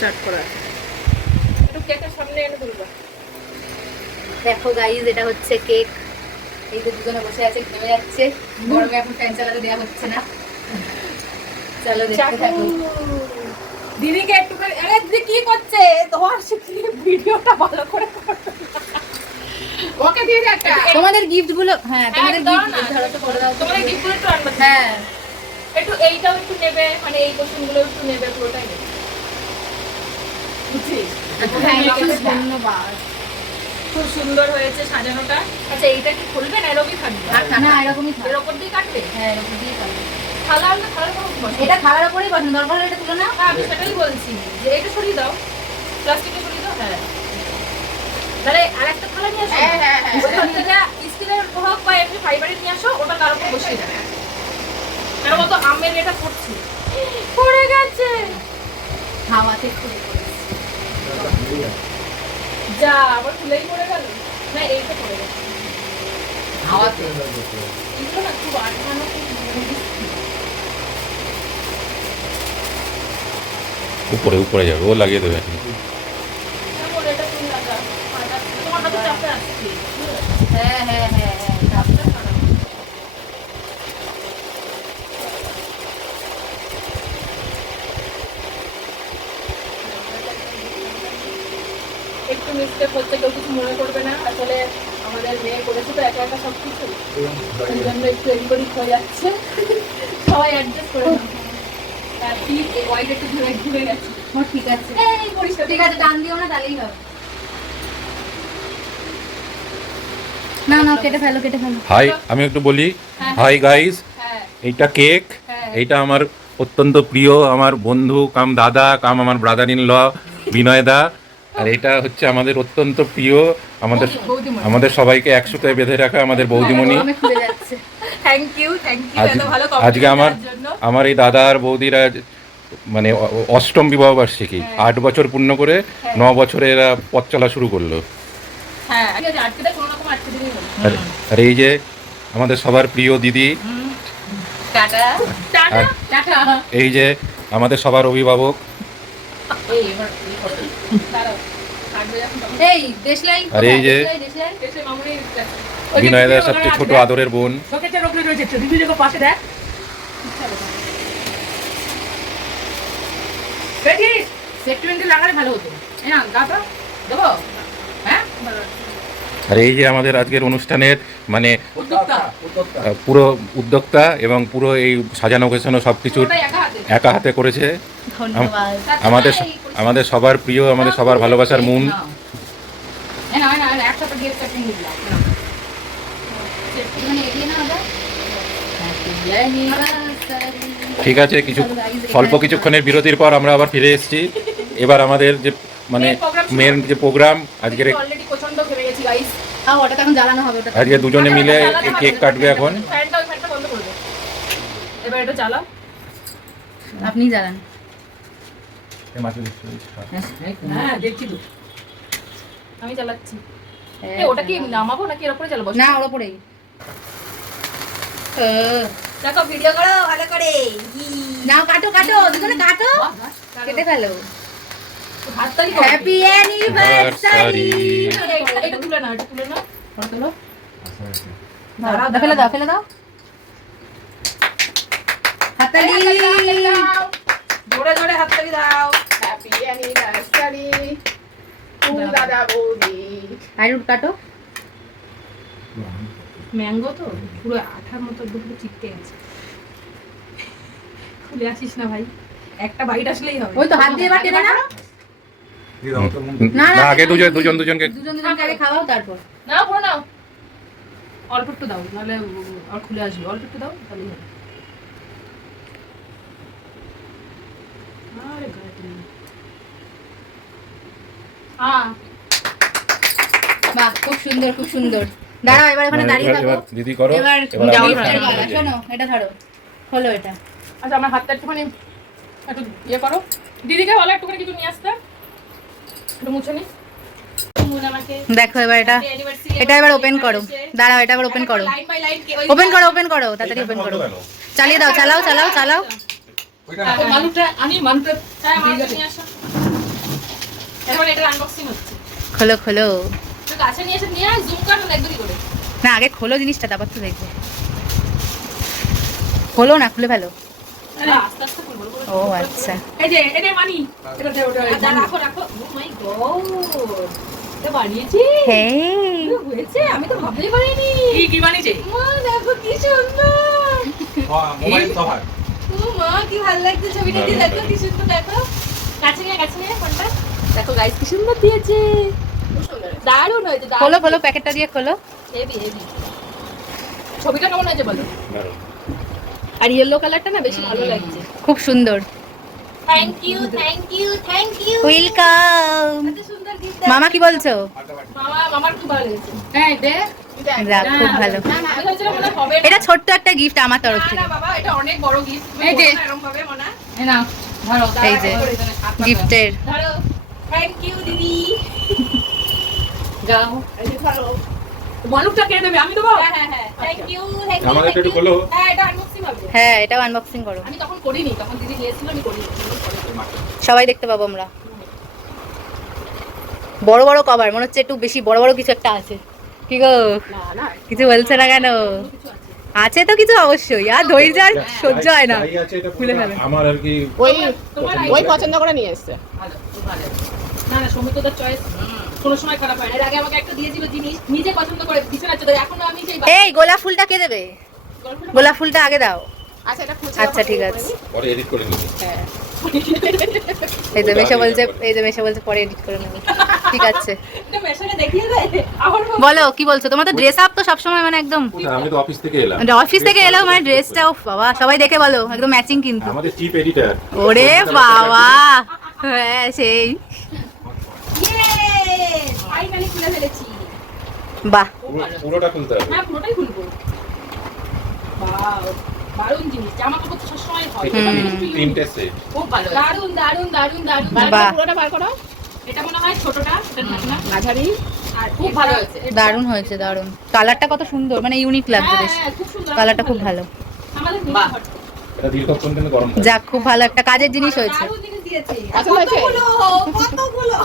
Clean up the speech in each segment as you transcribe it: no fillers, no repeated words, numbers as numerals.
Start করা আছে। একটু কেকের সামনে এনে তুলবা। দেখো গাইস, এটা হচ্ছে কেক। এই যে দুজনে বসে আছে, ঘেমে যাচ্ছে। গরমে এখন ফ্যান চালাতে দেওয়া হচ্ছে না। চলো দেখতে থাকো। দিদিকে একটু করে, আরে দিদি কি করছে? তোমার ভিডিওটা ভালো করে ওকে দিয়ে দে একটা। তোমাদের গিফট গুলো, হ্যাঁ তোমাদের দাও গিফট না। ধরো তো করে দাও। তোমাদের গিফট গুলো একটু আনবা। হ্যাঁ, একটু এইটাও একটু নেবে, মানে এই পোর্শন গুলো একটু নেবে, পুরোটাই নেবে। বুঝছিস? ধন্যবাদ। খুব সুন্দর হয়েছে সাজানোটা। আচ্ছা এইটা কি খুলবে না এরকমই থাকবে? না এরকমই থাক। এর উপর দিয়ে কাটবে? হ্যাঁ এরকম দিয়েই থাকবে। থালা আনলে থালার উপর বসে। এটা খাওয়ার উপরেই বসে, দরকার হলে এটা তুলে না। হ্যাঁ আমি সেটাই বলছি যে এটা সরিয়ে দাও, প্লাস্টিকে সরিয়ে দাও। হ্যাঁ তাহলে আর একটা থালা নিয়ে আসো। হ্যাঁ ওখান থেকে স্টিলের হোক বা এমনি ফাইবারের নিয়ে আসো, ওটা তার উপর বসিয়ে দাও। এর মতো আমের এটা পড়ছে, পড়ে গেছে হাওয়াতে খুলে পড়েছে। যা আবার খুলেই পড়ে গেল। না এইটা পড়ে গেছে হাওয়াতে। এগুলো না খুব আঠানো, উপরে উপরে যাবে, ও লাগিয়ে দেবে। যেমন এটা তুমি লাগা তোমার হাতে চাপে আসছে। হ্যাঁ হ্যাঁ হ্যাঁ হ্যাঁ চাপটা খারাপ। একটু মিস্টেক হচ্ছে, কেউ কিছু মনে করবে না। আসলে আমাদের মেয়ে করেছে তো একা একা সবকিছু, এই জন্য একটু এদিক হয়ে যাচ্ছে। সবাই অ্যাডজাস্ট করে নাও। আর ঠিক এই ওয়াইড একটু ঘুরে ঘুরে গেছে। ও ঠিক আছে, এই পরিষ্কার ঠিক আছে, টান দিও না তাহলেই হবে। না না কেটে ফেলো কেটে ফেলো। হাই, আমি একটু বলি। হ্যাঁ। হাই গাইস, হ্যাঁ এইটা কেক। হ্যাঁ। এইটা আমার অত্যন্ত প্রিয়, আমার বন্ধু কাম দাদা কাম আমার ব্রাদার ইন ল বিনয় দা। আর এটা হচ্ছে আমাদের অত্যন্ত প্রিয়, আমাদের বৌদিমণি। আমাদের সবাইকে একসাথে বেঁধে রাখা আমাদের বৌদিমণি। গরমে খুলে যাচ্ছে। থ্যাংক ইউ এত ভালো আজকে আমার কমেন্ট জন্য। আমার এই দাদা আর বৌদিরা মানে অষ্টম বিবাহ বার্ষিকী, 8 বছর পূর্ণ করে 9 বছরে এরা পথ চলা শুরু করলো। হ্যাঁ ঠিক আছে, আটকে দে, কোনো রকম আটকে দিবি বল। আর এই যে আমাদের সবার প্রিয় দিদি, টাটা টাটা। আর টাটা। এই যে আমাদের সবার অভিভাবক। এই এবার এই করো। দাঁড়াও, কাটবে যখন তখন। এই দেশলাই। আর এই যে দেশলাই। এসে মামুনির কাছে। বিনয়দার সবচেয়ে ছোট আদরের বোন। সকেটের ওপরে রয়েছে, দিদি যখন পাশে দেখ। রেডি? সেটমেন্টে লাগালে ভালো হতো। এই না গাটা দেবো? হ্যাঁ আর এই যে আমাদের আজকের অনুষ্ঠানের মানে উদ্যোক্তা পুরো উদ্যোক্তা এবং পুরো এই সাজানো গোছানো সব কিছু পুরোটাই একা হাতে। একা হাতে করেছে। ধন্যবাদ। আমাদের আমাদের সবার প্রিয়, আমাদের সবার ভালোবাসার মন। এই না না একসাথে দিয়ে কাটিং দিলাম। মানে এগিয়ে না দাদা। ঠিক আছে, কিছু স্বল্প কিছুক্ষণের বিরতির পর আমরা আবার ফিরে এসেছি। এবার আমাদের যে মানে মেন যে প্রোগ্রাম আজকের, অলরেডি প্রচন্ড ঘেমে গেছি গাইস। ওটা এখন জ্বালানো হবে ওটা। আজকে দুজনে মিলে কেক কাটবে এখন। ফ্যানটা বন্ধ করে দে। এবার এটা জ্বালাও। আপনি জ্বালান। হ্যাঁ দেখছি তো, আমি জ্বালাচ্ছি। ওটা কি নামাবো নাকি এর উপরে জ্বালাবো? না ওর উপরেই। দেখো ভিডিও করো ভালো করে। নাও কাটো কাটো, দুজনে কাটো। কেটে ফেলো। হাততালি হ্যাপি অ্যানিভার্সারি। এটা তুলে নাও, এটা তুলে নাও। তোলো। দাও ফেলে দাও ফেলে দাও। হাততালি। জোরে জোরে হাততালি দাও। হ্যাপি অ্যানিভার্সারি টু দাদা বৌদি। আইরুট কাটো। ম্যাঙ্গো তো পুরো আঠার মতো দুটো চিপকে আছে। খুলে আসিস না ভাই, একটা বাইট আসলেই হবে। ওই তো হাত দিয়ে এবার টেনে নাও। না আগে দুজনকে দুজনকে আগে খাওয়াও তারপর। নাও পুরো নাও, অল্প একটু দাও নাহলে আর খুলে আসবে। অল্প একটু দাও তাহলেই হবে। আরে গায়ে তুমি। বাহ খুব সুন্দর খুব সুন্দর। দাঁড়াও এবার ওখানে দাঁড়িয়ে থাকো। এবার দিদি করো। এবার এবার আমি- গিফটের গলা। শোনো এটা ধরো, খোলো এটা। আচ্ছা আমার হাতটা একটুখানি একটু ইয়ে করো। দিদিকে বলো একটুখানি কিছু নিয়ে আসতে, একটু মুছে নি। দেখো এবার এটা, এটা এবার ওপেন করো। দাঁড়াও এটা এবার ওপেন করো। ওপেন করো ওপেন করো, তাড়াতাড়ি ওপেন করো। চালিয়ে দাও, চালাও চালাও চালাও। মানুষটা নিয়ে আসো। এটা আনবক্সিং হচ্ছে। খোলো খোলো। তো কাছে নিয়ে এসে নিয়ে জুম কর না একদমই করে। না আগে খোলো জিনিসটা, তারপর তো দেখবো। খোলো না, খুলে ফেলো। আস্তে আস্তে খুলবো। ও আচ্ছা, এই যে এটা মানি। এটা রাখো রাখো। ও মাই গড। এটা বানিয়েছি। হেই কি হয়েছে? আমি তো ভাবতেই পারিনি। কি বানিয়েছে? মা দেখো কি সুন্দর। Mobile cover. ও মা কি ভালো লাগছে ছবিটা দিয়ে, দেখো কি সুন্দর, দেখো। কাছে নিয়ে ফোনটা। দেখো গাইস কি সুন্দর দিয়েছে। খুব সুন্দর। দারুণ হয়েছে, দারুণ। খোলো খোলো, প্যাকেটটা দিয়ে খোলো। Heavy heavy. ছবিটা কেমন হয়েছে বলো? আর ইয়েলো কালারটা না বেশি ভালো লাগছে। খুব সুন্দর। Thank you thank you thank you. Welcome. এত সুন্দর গিফট। মামা কি বলছো? আমার খুব ভালো লেগেছে। হ্যাঁ দে। যাক, খুব ভালো। আমি ভাবছিলাম মনে হবে না। এটা ছোট্ট একটা গিফট আমার তরফ না থেকে। না বাবা, এটা অনেক বড় গিফট। এই যে। এরকম ভাবে মনে। এই নাও, ধরো। এই যে গিফটের। ধরো। থ্যাংক ইউ দিদি। যাও। এই যে ধরো। মানুষটা কে দেবে? আমি দেবো? হ্যাঁ হ্যাঁ হ্যাঁ। Thank you thank you. আমাদের একটু বলো। হ্যাঁ এটা আনবক্সিং হবে। হ্যাঁ, এটাও আনবক্সিং করো। আমি তখন করিনি, তখন দিদি নিয়েছিল আমি করিনি। সবাই দেখতে পাবো আমরা। বড় বড় কভার, মনে হচ্ছে একটু বেশি বড় বড় কিছু একটা আছে। কি গো, না না কিছু বলছে না কেন? কিছু আছে। আছে তো কিছু অবশ্যই, আর ধৈর্য আর সহ্য হয় না। যাই আছে এটা খুলে ফেলো। আমার আর কি তোমার ওই পছন্দ করে নিয়ে এসছে। ভালো খুব ভালো। না না সৌমিত্রদার চয়েস কোনো সময় খারাপ হয় না। এর আগে আমাকে একটা দিয়েছিল জিনিস, নিজে পছন্দ করে বিছানা চাদর, এখন আমি সেই এই গোলাপ ফুলটা কে দেবে? গোলাপ ফুলটা আগে দাও। আচ্ছা এটা খুঁজে আচ্ছা ঠিক আছে। পরে এডিট করে নিবি। হ্যাঁ এই যে মেশা বলছে, এই যে মেশা বলছে পরে এডিট করে নেবো। ঠিক আছে, এটা মেশানে দেখিয়ে দেয়। আমার বলো কি বলছো? তোমার তো ড্রেস আপ তো সবসময় মানে একদম, আমি তো অফিস থেকে এলাম। অফিস থেকে এলো মানে ড্রেসটা, ও বাবা সবাই দেখে বলো একদম ম্যাচিং কিন্তু। আমাদের চিপ এডিটর। ওরে বাবা, হ্যাঁ সেই। ইয়ে ফাইনালি খুলে ফেলেছি। বাহ, পুরোটা খুলতে হবে। হ্যাঁ পুরোটাই খুলবো। ওয়াও দারুণ জিনিস। জামা কাপড় তো সবসময় হয়। হুম। এটা কিন্তু একটু unique। তিনটে সেট। খুব ভালো। দারুণ দারুণ দারুণ দারুণ। বাহ। পুরোটা বার করো। এটা মনে হয় ছোটটা, এটা ঢাকনা। মাঝারি আর খুব ভালো হয়েছে। দারুণ হয়েছে, দারুণ। কালারটা কত সুন্দর, মানে ইউনিক লাগছে বেশ। হ্যাঁ, খুব সুন্দর। কালারটা খুব ভালো। আমাদের বাহ। ঘর। এটা দীর্ঘক্ষণ কিন্তু গরম থাকে। যাক, খুব ভালো একটা কাজের জিনিস হয়েছে। দারুণ জিনিস দিয়েছে। পছন্দ হয়েছে? কতগুলো।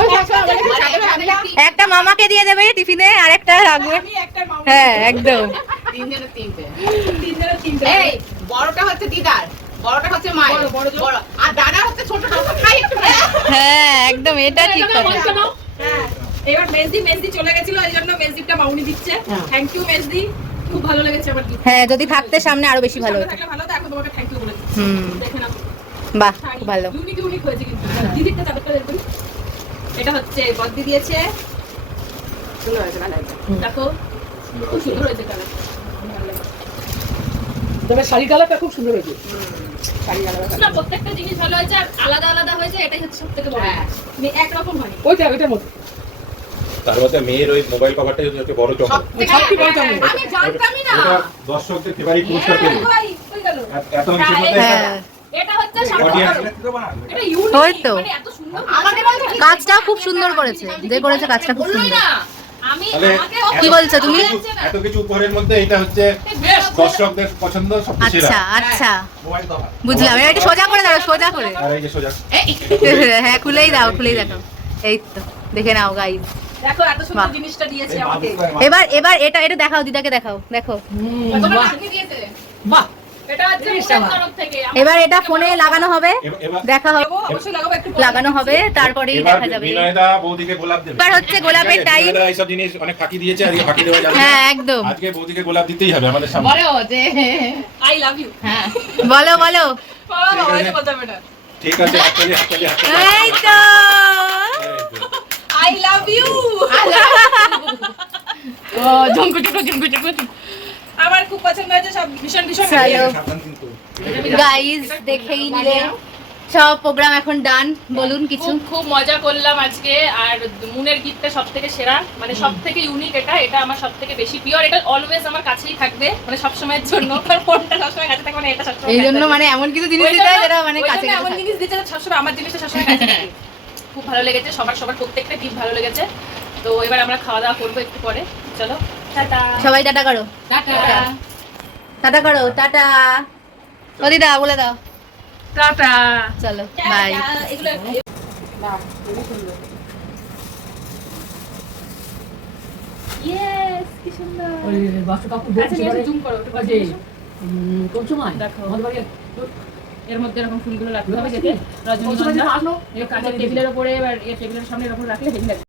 ওই দেখো আমাদের সাথে একটা মামাকে দিয়ে দেবে টিফিনে, আর একটা রাখবে। আমি একটা মামা। হ্যাঁ একদম। তিনজনের তিনটে। তিনজনের তিনটে। এই বড়টা হচ্ছে দিদার, বড়টা হচ্ছে মায়ের, বড়, বড় বড় আর দাদা হচ্ছে ছোটটা। ওটা খাই একটু। হ্যাঁ একদম, এটা ঠিক এটা কথা। বলছো না? হ্যাঁ। এবার মেজদি চলে গেছিল, এই জন্য মেজদিটা মাউনি দিচ্ছে। থ্যাংক ইউ মেজদি, খুব ভালো লেগেছে আমার gift। হ্যাঁ, যদি থাকতে সামনে আরো বেশি ভালো সামনে হতো। থাকলে ভালো হতো, এখন তোমাকে থ্যাংক ইউ বলে দিচ্ছি। হুম। দেখে নাও। বাহ, খুব ভালো। ইউনিক ইউনিক হয়েছে কিন্তু। দিদিরটা চাদরটা দেখুন। এটা হচ্ছে বদ্দি দিয়েছে। সুন্দর হয়েছে, ভালো হয়েছে। দেখো খুব সুন্দর হয়েছে কালারটা। তবে শাড়ি কালারটা খুব সুন্দর হয়েছে। শাড়ি না কালারটা প্রত্যেকটা জিনিস ভালো হয়েছে, আর আলাদা আলাদা হয়েছে, এটাই হচ্ছে সবথেকে বড়। হ্যাঁ। মানে একরকম হয়নি। ওইটার মতো তার মধ্যে মেয়ের ওই মোবাইল কভারটাই হচ্ছে বড় চমক। সবথেকে বড় চমক। আমি জানতামই না। এটা দর্শকদের ফেভারিট পুরস্কার পেল। কই গেল? এত কিছুর মধ্যে হ্যাঁ, এটা হচ্ছে অডিয়েন্স এটা ইউনিক। ওই তো। মানে এত সুন্দর। আমাকে বলছে কি? কাজটা খুব সুন্দর করেছে, যে করেছে কাজটা খুব বললোই সুন্দর। না। আমি তাহলে আমাকে কি বলছো তুমি? এত কিছু উপহারের মধ্যে এটা হচ্ছে দর্শকদের পছন্দ সবচেয়ে আচ্ছা সেরা আচ্ছা, মোবাইল কভার। বুঝলাম। এবার একটু সোজা করে দাও, সোজা করে। আর এই যে সোজা হ্যাঁ, খুলেই দাও, খুলেই দেখো। এই তো, দেখে নাও গাইস। দেখো এত সুন্দর বাহ। জিনিসটা দিয়েছে আমাকে। এবার এবার এটা এটা দেখাও, দিদাকে দেখাও, দেখো। তোমার নাতনি দিয়েছে। বাহ এটা হচ্ছে ওদের তরফ থেকে। এবার এটা ফোনে লাগানো হবে, এবার দেখা হবে, লাগাবো, অবশ্যই লাগাবো, একটু পরে লাগানো হবে, তারপরেই এবার দেখা যাবে। বিনয়দা বৌদিকে গোলাপ দেবে। এবার হচ্ছে গোলাপের টাইম। বিনয়দা এইসব জিনিস অনেক ফাঁকি দিয়েছে, আর এই ফাঁকি দেওয়া যাবে না। হ্যাঁ একদম। আজকে বৌদিকে গোলাপ দিতেই হবে আমাদের সামনে। বলো যে আই লাভ ইউ। হ্যাঁ বলো বলো। বাবা ঠিক আছে। এটা বলতে হবে না। ঠিক আছে, হাততালি হাততালি হাততালি। এই তো। এই তো। I love you. ও ঝুমকু আমার খুব পছন্দ হয়েছে, সব ভীষণ ভীষণ চলো। এই সাবধান কিন্তু। গাইস দেখেই নিলে সব প্রোগ্রাম এখন ডান। বলুন কিছু। খুব খুব মজা করলাম আজকে। আর মুনের গিফটটা সবথেকে সেরা, মানে সবথেকে ইউনিক। এটা আমার সবথেকে বেশি প্রিয়। এটা অলওয়েজ আমার কাছেই থাকবে, মানে সব সময়ের জন্য। তার ফোনটা সবসময় কাছে থাকবে, মানে এটা সবসময় এই কাছে জন্য থাকবে। মানে এমন কিছু জিনিস ওই দিতে হয় জন্য- যেটা মানে ওই কাছে জন্য এমন কাছে জিনিস দিতে সবসময়, আমার জিনিসটা সবসময় কাছে থাকে। খুব ভালো লেগেছে, সবার প্রত্যেকটা গিফট ভালো লেগেছে। তো এবার আমরা খাওয়া দাওয়া করবো একটু পরে। চলো টাটা। সবাই টাটা করো, টাটা। টাটা করো, টাটা। ও দিদা বলে দাও। টাটা। চলো বাই। এগুলো বাহ, খুবই সুন্দর। Yes, কি সুন্দর। ওই বাসু কাকু আচ্ছা, নিয়ে এসো, zoom করো, একটু কাছে নিয়ে এসো। কোন সময় দেখো। আমাদের বাড়ি এর মধ্যে এরকম ফুলগুলো রাখতে হবে যাতে কোন সময় রজনীগন্ধা আসলো কাঁচের টেবিলের উপরে এবার টেবিলের সামনে এরকম রাখলে হেভি লাগবে।